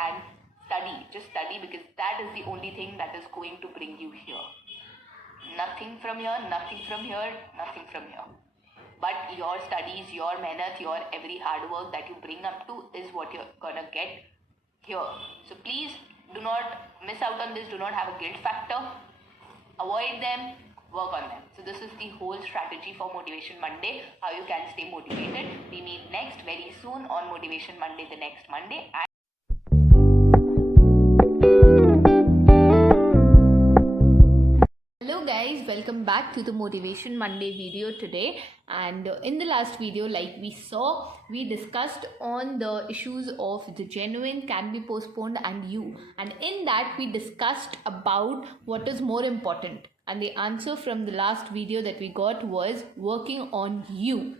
and study. Just study, because that is the only thing that is going to bring you here. Nothing from here, nothing from here, nothing from here. But your studies, your mehnat, your every hard work that you bring up to is what you're gonna get here. So please do not miss out on this. Do not have a guilt factor. Avoid them, work on them. So this is the whole strategy for Motivation Monday, how you can stay motivated. We meet next very soon on Motivation Monday, the next Monday. Hello guys, welcome back to the Motivation Monday video today. And in the last video, like we saw, we discussed on the issues of the genuine, can be postponed, and you. And in that we discussed about what is more important. And the answer from the last video that we got was working on you.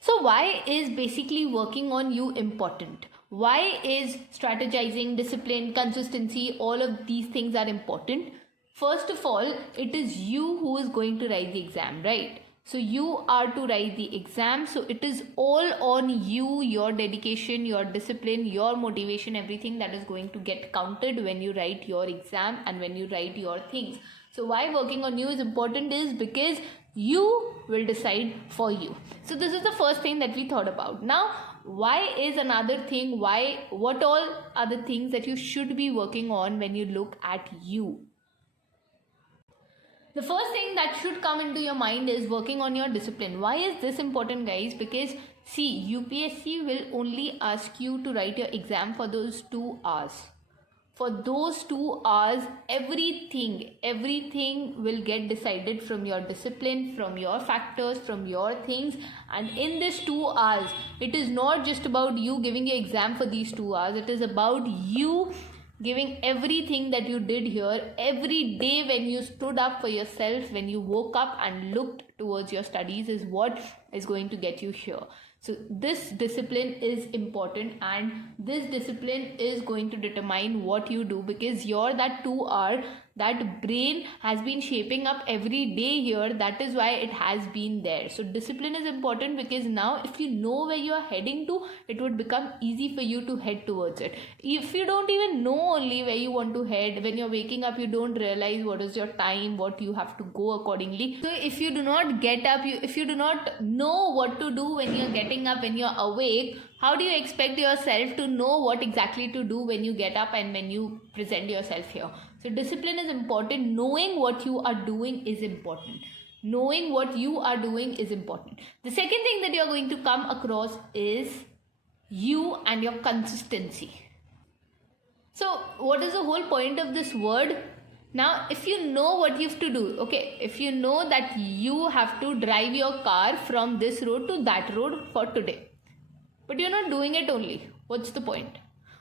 So why is basically working on you important? Why is strategizing, discipline, consistency, all of these things are important? First of all, it is you who is going to write the exam, right? So you are to write the exam. So it is all on you, your dedication, your discipline, your motivation, everything that is going to get counted when you write your exam and when you write your things. So why working on you is important is because you will decide for you. So this is the first thing that we thought about. Now, why is another thing, what all are the things that you should be working on when you look at you? The first thing that should come into your mind is working on your discipline. Why is this important, guys? Because see, UPSC will only ask you to write your exam for those 2 hours. For those 2 hours, everything will get decided from your discipline, from your factors, from your things. And in this 2 hours, it is not just about you giving your exam for these 2 hours. It is about you giving everything that you did here every day. When you stood up for yourself, when you woke up and looked towards your studies, is what is going to get you here. So this discipline is important, and this discipline is going to determine what you do, because your that 2 hour, that brain has been shaping up every day here. That is why it has been there. So discipline is important, because now if you know where you are heading to, it would become easy for you to head towards it. If you don't even know only where you want to head, when you're waking up, you don't realize what is your time, what you have to go accordingly. So if you do not get up, if you do not know what to do when you're getting up, when you're awake, how do you expect yourself to know what exactly to do when you get up and when you present yourself here? So discipline is important. Knowing what you are doing is important. Knowing what you are doing is important. The second thing that you're going to come across is you and your consistency. So what is the whole point of this word? Now, if you know what you have to do, okay, if you know that you have to drive your car from this road to that road for today, but you're not doing it only, what's the point?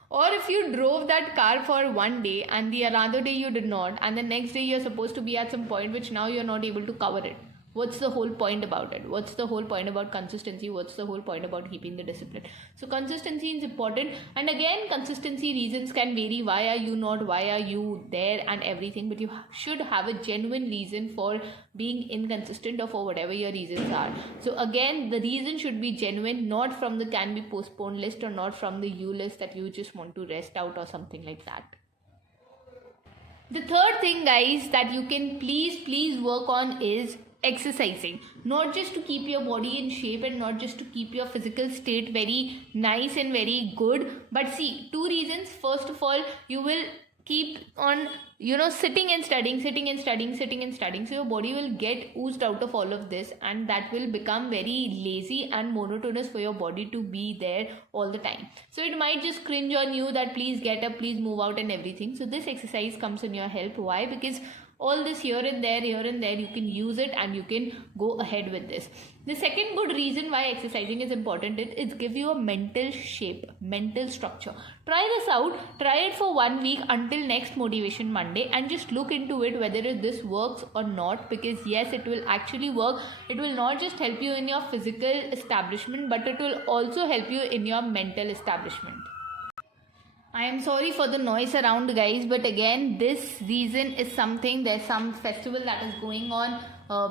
Or if you drove that car for one day and the other day you did not, and the next day you're supposed to be at some point which now you're not able to cover it. What's the whole point about it? What's the whole point about consistency? What's the whole point about keeping the discipline? So consistency is important. And again, consistency reasons can vary. Why are you not? Why are you there? And everything. But you should have a genuine reason for being inconsistent, or for whatever your reasons are. So again, the reason should be genuine, not from the can be postponed list, or not from the you list that you just want to rest out or something like that. The third thing, guys, that you can please work on is exercising. Not just to keep your body in shape, and not just to keep your physical state very nice and very good, but see, 2 reasons. First of all, you will keep on sitting and studying. So your body will get oozed out of all of this, and that will become very lazy and monotonous for your body to be there all the time. So it might just cringe on you that please get up, please move out and everything. So this exercise comes in your help. Why? Because all this here and there, you can use it and you can go ahead with this. The second good reason why exercising is important is it gives you a mental shape, mental structure. Try this out. Try it for 1 week until next Motivation Monday, and just look into it whether this works or not, because yes, it will actually work. It will not just help you in your physical establishment, but it will also help you in your mental establishment. I am sorry for the noise around, guys, but again, this reason is something, there's some festival that is going on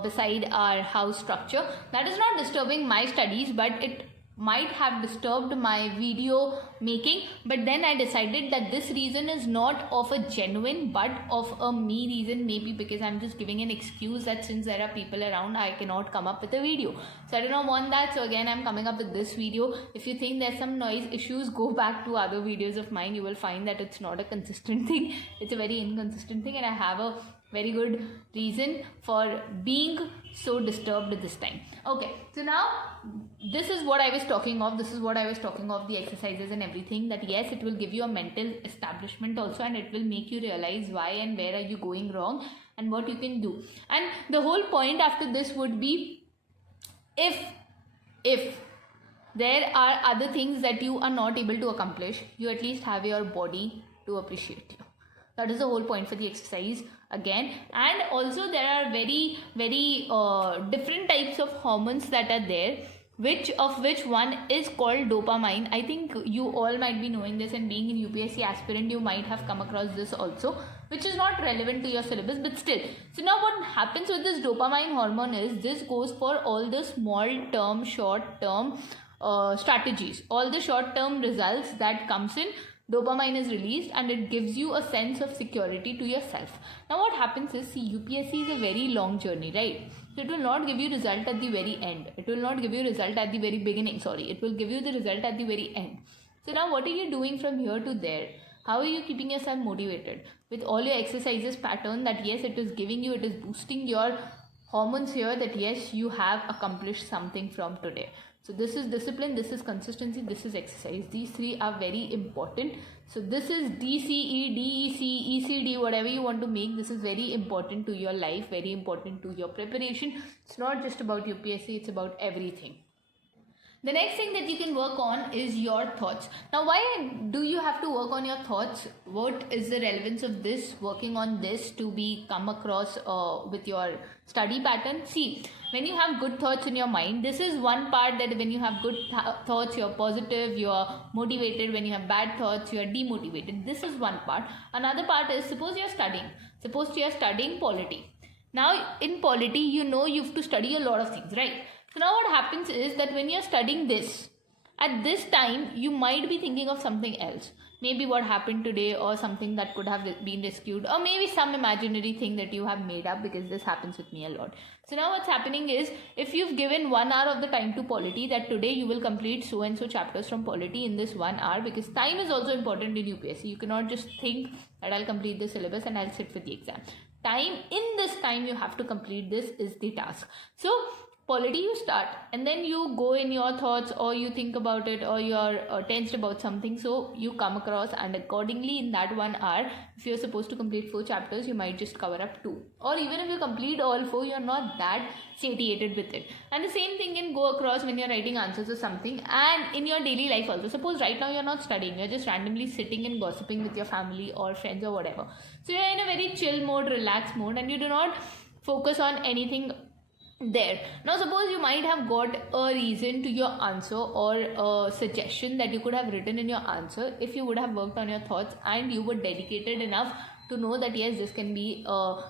beside our house structure that is not disturbing my studies, but it might have disturbed my video making, but then I decided that this reason is not of a genuine but of a me reason, maybe because I'm just giving an excuse that since there are people around I cannot come up with a video. So I do not want that, so again I'm coming up with this video. If you think there's some noise issues, go back to other videos of mine. You will find that it's not a consistent thing, it's a very inconsistent thing, and I have a very good reason for being so disturbed this time. Okay, so now this is what I was talking of. This is what I was talking of, the exercises and everything, that yes, it will give you a mental establishment also, and it will make you realize why and where are you going wrong and what you can do. And the whole point after this would be, if there are other things that you are not able to accomplish, you at least have your body to appreciate you. That is the whole point for the exercise again. And also there are very different types of hormones that are there, which one is called dopamine. I think you all might be knowing this, and being in UPSC aspirant you might have come across this also, which is not relevant to your syllabus, but still. So now what happens with this dopamine hormone is, this goes for all the small term, short term strategies, all the short term results that comes in. Dopamine is released and it gives you a sense of security to yourself. Now what happens is, see, UPSC is a very long journey, right? So it will not give you result at the very end. It will not give you result at the very beginning, it will give you the result at the very end. So now what are you doing from here to there? How are you keeping yourself motivated? With all your exercises pattern that yes, it is giving you, it is boosting your hormones here, that yes, you have accomplished something from today. So this is discipline, this is consistency, this is exercise. These three are very important. So this is DCE, DEC, ECD, whatever you want to make. This is very important to your life, very important to your preparation. It's not just about UPSC, it's about everything. The next thing that you can work on is your thoughts. Now, why do you have to work on your thoughts? What is the relevance of this, working on this to be come across with your study pattern? See, when you have good thoughts in your mind, this is one part, that when you have good thoughts, you're positive, you're motivated. When you have bad thoughts, you're demotivated. This is one part. Another part is, suppose you're studying polity. Now, in polity, you know you have to study a lot of things, right? So now what happens is that when you're studying this, at this time, you might be thinking of something else. Maybe what happened today, or something that could have been rescued, or maybe some imaginary thing that you have made up, because this happens with me a lot. So now what's happening is, if you've given 1 hour of the time to polity, that today you will complete so and so chapters from polity in this 1 hour, because time is also important in UPSC. You cannot just think that I'll complete the syllabus and I'll sit for the exam. Time, in this time you have to complete this, is the task. So polity you start, and then you go in your thoughts, or you think about it, or you're tensed about something, so you come across, and accordingly in that 1 hour, if you're supposed to complete 4 chapters, you might just cover up 2, or even if you complete all 4, you're not that satiated with it. And the same thing can go across when you're writing answers or something, and in your daily life also. Suppose right now you're not studying, you're just randomly sitting and gossiping with your family or friends or whatever, so you're in a very chill mode, relaxed mode, and you do not focus on anything there. Now suppose you might have got a reason to your answer, or a suggestion that you could have written in your answer, if you would have worked on your thoughts and you were dedicated enough to know that yes, this can be a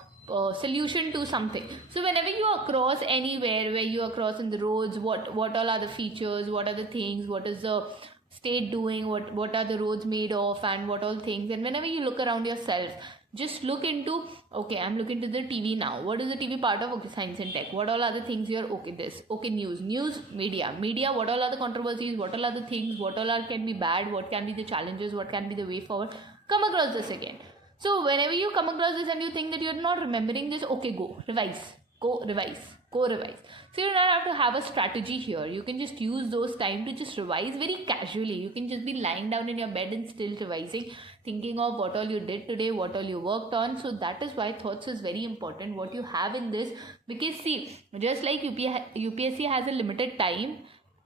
solution to something. So whenever you are across anywhere, where you are crossing the roads, what all are the features, what are the things, what is the state doing, what are the roads made of, and what all things, and whenever you look around yourself, just look into, okay, I'm looking to the TV now. What is the TV part of? Okay, science and tech. What all are the things here? Okay, this. Okay, news, media. What all are the controversies? What all are the things? What all can be bad? What can be the challenges? What can be the way forward? Come across this again. So whenever you come across this and you think that you're not remembering this, okay, go revise. So you don't have to have a strategy here. You can just use those time to just revise very casually. You can just be lying down in your bed and still revising, thinking of what all you did today, what all you worked on. So that is why thoughts is very important, what you have in this. Because see, just like UPSC has a limited time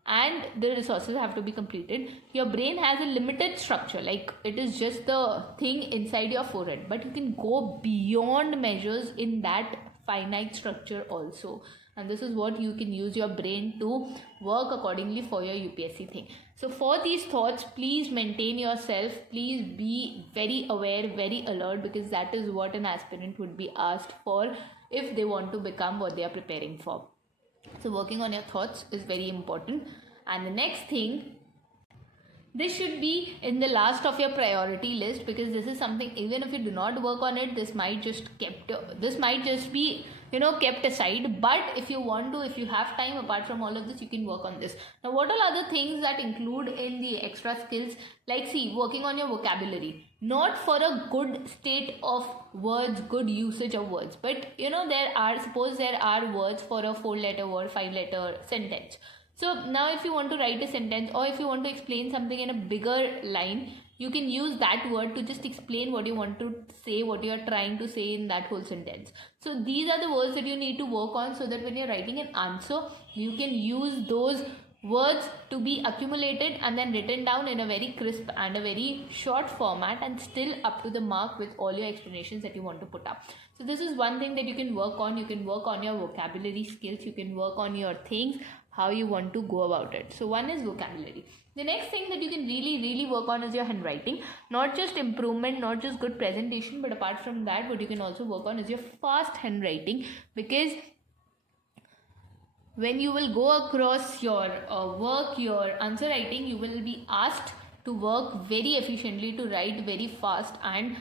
and the resources have to be completed, your brain has a limited structure, like it is just the thing inside your forehead, but you can go beyond measures in that finite structure also. And this is what you can use your brain to work accordingly for your UPSC thing. So for these thoughts, please maintain yourself, please be very aware, very alert, because that is what an aspirant would be asked for if they want to become what they are preparing for. So working on your thoughts is very important. And the next thing, this should be in the last of your priority list, because this is something, even if you do not work on it, this might just be kept aside. But if you want to, if you have time apart from all of this, you can work on this. Now, what are other things that include in the extra skills? Like, see, working on your vocabulary, not for a good state of words, good usage of words, but suppose there are words for a 4-letter word, 5-letter sentence. So now if you want to write a sentence, or if you want to explain something in a bigger line, you can use that word to just explain what you want to say, what you are trying to say in that whole sentence. So these are the words that you need to work on, so that when you're writing an answer, you can use those words to be accumulated and then written down in a very crisp and a very short format, and still up to the mark with all your explanations that you want to put up. So this is one thing that you can work on. You can work on your vocabulary skills, you can work on your things, how you want to go about it. So one is vocabulary. The next thing that you can really work on is your handwriting. Not just improvement, not just good presentation, but apart from that, what you can also work on is your fast handwriting, because when you will go across your work, your answer writing, you will be asked to work very efficiently, to write very fast, and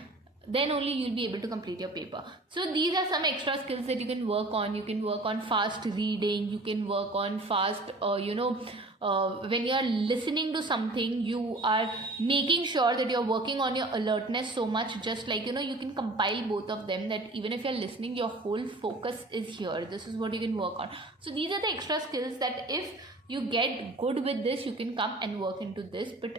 then only you'll be able to complete your paper. So these are some extra skills that you can work on. You can work on fast reading, you can work on fast when you are listening to something, you are making sure that you're working on your alertness so much, just like you can compile both of them, that even if you're listening, your whole focus is here. This is what you can work on. So these are the extra skills that if you get good with this, you can come and work into this. But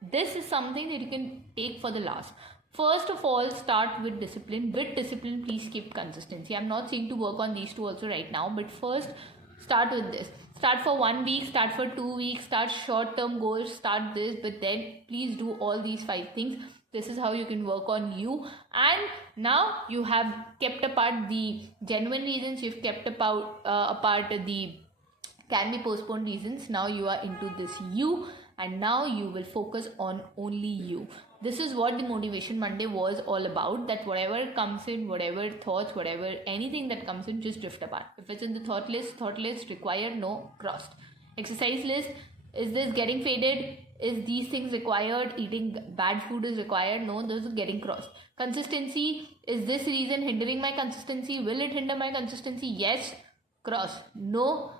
this is something that you can take for the last. First of all, start with discipline. With discipline, please keep consistency. I'm not saying to work on these two also right now, but first start with this. Start for 1 week, start for 2 weeks, start short-term goals, start this, but then please do all these 5 things. This is how you can work on you. And now you have kept apart the genuine reasons, you've kept apart the can be postponed reasons. Now you are into this you, and now you will focus on only you. This is what the Motivation Monday was all about, that whatever comes in, whatever thoughts, whatever anything that comes in, just drift apart. If it's in the thought list required, no, crossed. Exercise list, is this getting faded? Is these things required? Eating bad food is required? No, those are getting crossed. Consistency, is this reason hindering my consistency? Will it hinder my consistency? Yes, cross. No,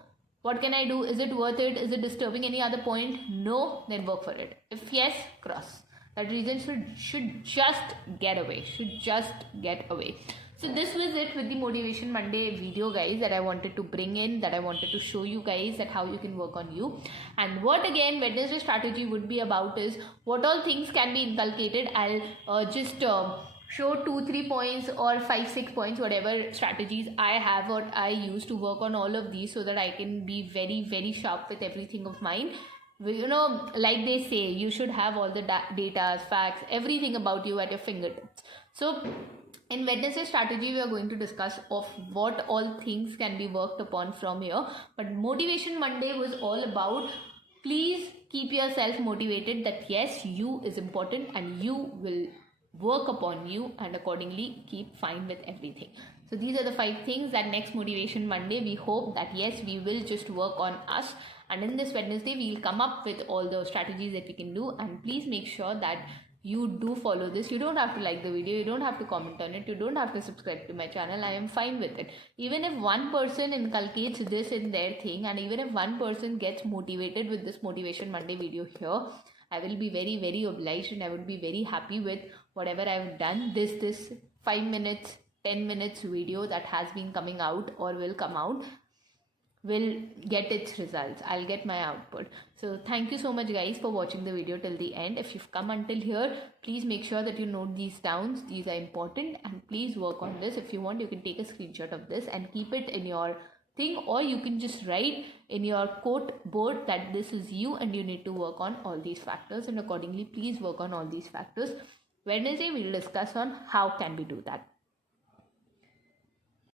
what can I do? Is it worth it? Is it disturbing any other point? No, then work for it. If yes, cross. That reason should just get away. So this was it with the Motivation Monday video, guys, that I wanted to bring in, that I wanted to show you guys that how you can work on you. And what again Wednesday strategy would be about is what all things can be inculcated. I'll just show 2-3 points or 5-6 points, whatever strategies I have or I use to work on all of these, so that I can be very sharp with everything of mine. Like they say, you should have all the data, facts, everything about you at your fingertips. So in Wednesday strategy, we are going to discuss of what all things can be worked upon from here. But Motivation Monday was all about, please keep yourself motivated, that yes, you is important and you will work upon you, and accordingly keep fine with everything. So these are the 5 things that next Motivation Monday, we hope that yes, we will just work on us. And in this Wednesday, we'll come up with all the strategies that we can do. And please make sure that you do follow this. You don't have to like the video, you don't have to comment on it, you don't have to subscribe to my channel. I am fine with it. Even if one person inculcates this in their thing, and even if one person gets motivated with this Motivation Monday video here, I will be very obliged, and I would be very happy with whatever I've done. This 5 minutes, 10 minutes video that has been coming out or will come out will get its results. I'll get my output. So thank you so much, guys, for watching the video till the end. If you've come until here, please make sure that you note these down. These are important, and please work on this. If you want, you can take a screenshot of this and keep it in your thing, or you can just write in your quote board that this is you and you need to work on all these factors, and accordingly please work on all these factors. Wednesday we'll discuss on how can we do that.